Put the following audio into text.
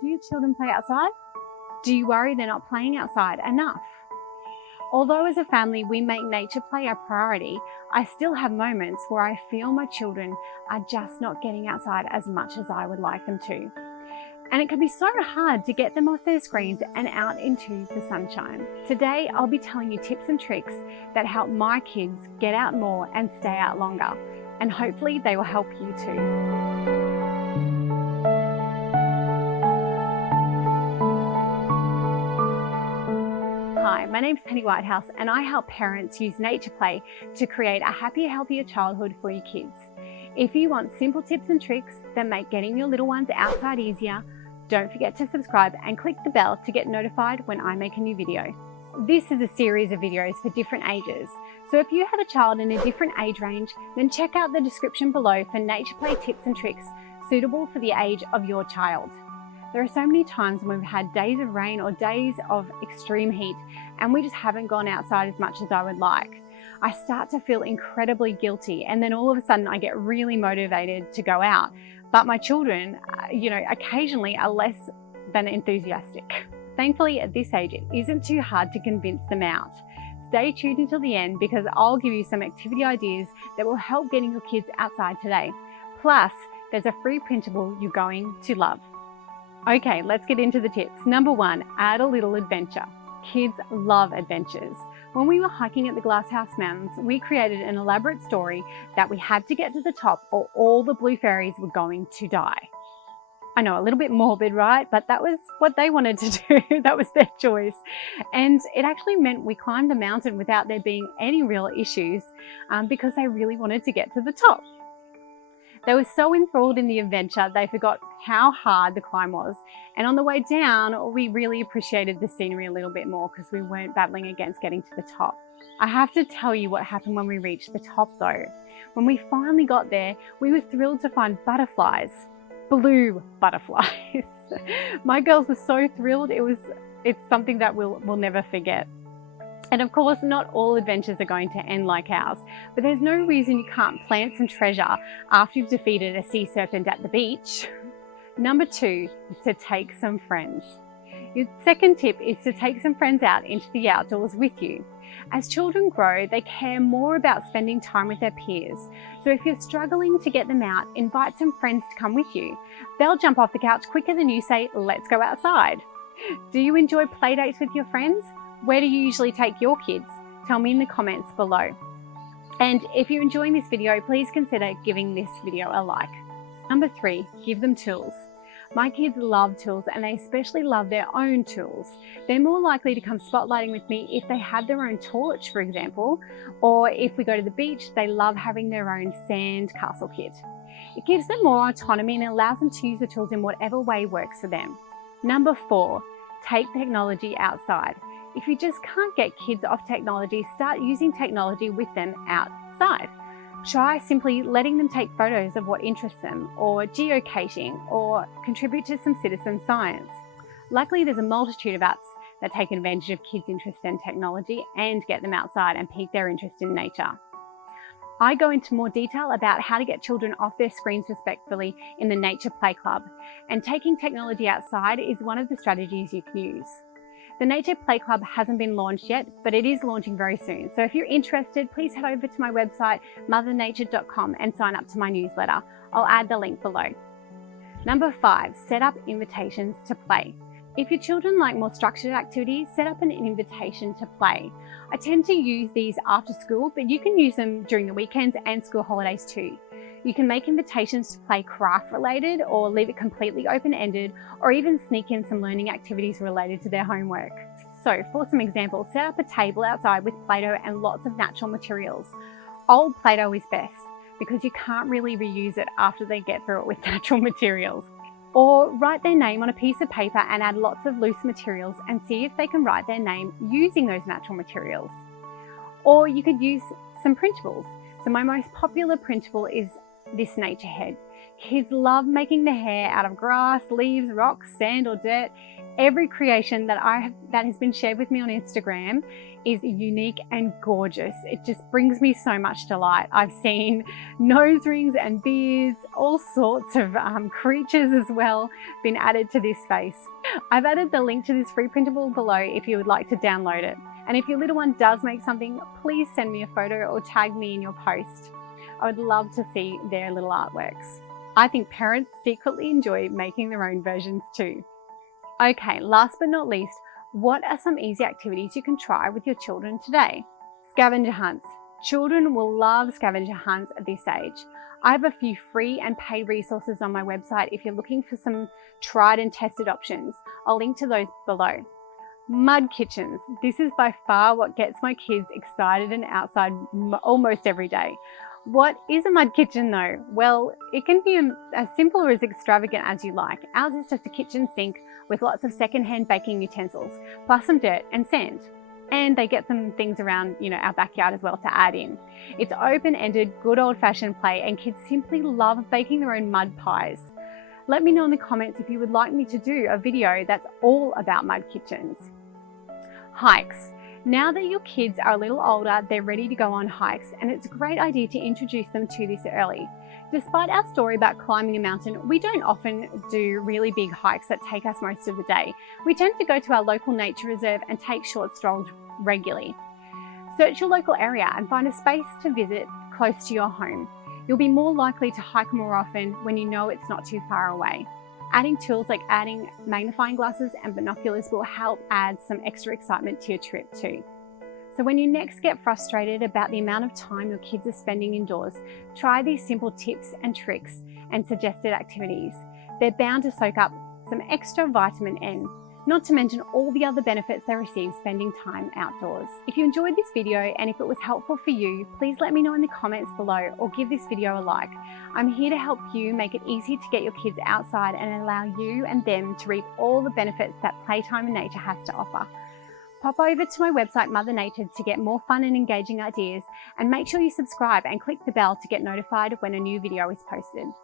Do your children play outside? Do you worry they're not playing outside enough? Although as a family we make nature play our priority, I still have moments where I feel my children are just not getting outside as much as I would like them to. And it can be so hard to get them off their screens and out into the sunshine. Today, I'll be telling you tips and tricks that help my kids get out more and stay out longer. And hopefully they will help you too. Hi, my name's Penny Whitehouse and I help parents use nature play to create a happier, healthier childhood for your kids. If you want simple tips and tricks that make getting your little ones outside easier, don't forget to subscribe and click the bell to get notified when I make a new video. This is a series of videos for different ages, so if you have a child in a different age range, then check out the description below for nature play tips and tricks suitable for the age of your child. There are so many times when we've had days of rain or days of extreme heat and we just haven't gone outside as much as I would like. I start to feel incredibly guilty and then all of a sudden I get really motivated to go out. But my children, occasionally are less than enthusiastic. Thankfully at this age it isn't too hard to convince them out. Stay tuned until the end because I'll give you some activity ideas that will help getting your kids outside today. Plus, there's a free printable you're going to love. Okay, let's get into the tips. Number 1, add a little adventure. Kids love adventures. When we were hiking at the Glasshouse Mountains, we created an elaborate story that we had to get to the top or all the blue fairies were going to die. I know, a little bit morbid, right? But that was what they wanted to do. That was their choice. And it actually meant we climbed the mountain without there being any real issues because they really wanted to get to the top. They were so enthralled in the adventure, they forgot how hard the climb was. And on the way down, we really appreciated the scenery a little bit more because we weren't battling against getting to the top. I have to tell you what happened when we reached the top though. When we finally got there, we were thrilled to find butterflies, blue butterflies. My girls were so thrilled. It's something that we'll never forget. And of course, not all adventures are going to end like ours, but there's no reason you can't plant some treasure after you've defeated a sea serpent at the beach. Number 2 is to take some friends. Your second tip is to take some friends out into the outdoors with you. As children grow, they care more about spending time with their peers. So if you're struggling to get them out, invite some friends to come with you. They'll jump off the couch quicker than you say, "Let's go outside." Do you enjoy play dates with your friends? Where do you usually take your kids? Tell me in the comments below. And if you're enjoying this video, please consider giving this video a like. Number 3, give them tools. My kids love tools and they especially love their own tools. They're more likely to come spotlighting with me if they have their own torch, for example, or if we go to the beach, they love having their own sand castle kit. It gives them more autonomy and allows them to use the tools in whatever way works for them. Number 4, take technology outside. If you just can't get kids off technology, start using technology with them outside. Try simply letting them take photos of what interests them, or geocaching, or contribute to some citizen science. Luckily, there's a multitude of apps that take advantage of kids' interest in technology and get them outside and pique their interest in nature. I go into more detail about how to get children off their screens respectfully in the Nature Play Club, and taking technology outside is one of the strategies you can use. The Nature Play Club hasn't been launched yet, but it is launching very soon. So if you're interested, please head over to my website, mothernature.com, and sign up to my newsletter. I'll add the link below. Number 5, set up invitations to play. If your children like more structured activities, set up an invitation to play. I tend to use these after school, but you can use them during the weekends and school holidays too. You can make invitations to play craft related or leave it completely open-ended, or even sneak in some learning activities related to their homework. So for some examples, set up a table outside with Play-Doh and lots of natural materials. Old Play-Doh is best because you can't really reuse it after they get through it with natural materials. Or write their name on a piece of paper and add lots of loose materials and see if they can write their name using those natural materials. Or you could use some printables. So my most popular printable is this nature head. Kids love making the hair out of grass, leaves, rocks, sand or dirt. Every creation that has been shared with me on Instagram is unique and gorgeous. It just brings me so much delight. I've seen nose rings and beards, all sorts of creatures as well been added to this face. I've added the link to this free printable below if you would like to download it. And if your little one does make something, please send me a photo or tag me in your post. I would love to see their little artworks. I think parents secretly enjoy making their own versions too. Okay, last but not least, what are some easy activities you can try with your children today? Scavenger hunts. Children will love scavenger hunts at this age. I have a few free and paid resources on my website if you're looking for some tried and tested options. I'll link to those below. Mud kitchens. This is by far what gets my kids excited and outside almost every day. What is a mud kitchen though? Well, it can be as simple or as extravagant as you like. Ours is just a kitchen sink with lots of secondhand baking utensils, plus some dirt and sand. And they get some things around, our backyard as well to add in. It's open-ended, good old-fashioned play, and kids simply love baking their own mud pies. Let me know in the comments if you would like me to do a video that's all about mud kitchens. Hikes. Now that your kids are a little older, they're ready to go on hikes, and it's a great idea to introduce them to this early. Despite our story about climbing a mountain, we don't often do really big hikes that take us most of the day. We tend to go to our local nature reserve and take short strolls regularly. Search your local area and find a space to visit close to your home. You'll be more likely to hike more often when you know it's not too far away. Adding tools like adding magnifying glasses and binoculars will help add some extra excitement to your trip too. So when you next get frustrated about the amount of time your kids are spending indoors, try these simple tips and tricks and suggested activities. They're bound to soak up some extra vitamin N, not to mention all the other benefits they receive spending time outdoors. If you enjoyed this video and if it was helpful for you, please let me know in the comments below or give this video a like. I'm here to help you make it easy to get your kids outside and allow you and them to reap all the benefits that playtime in nature has to offer. Pop over to my website, Mother Nature, to get more fun and engaging ideas, and make sure you subscribe and click the bell to get notified when a new video is posted.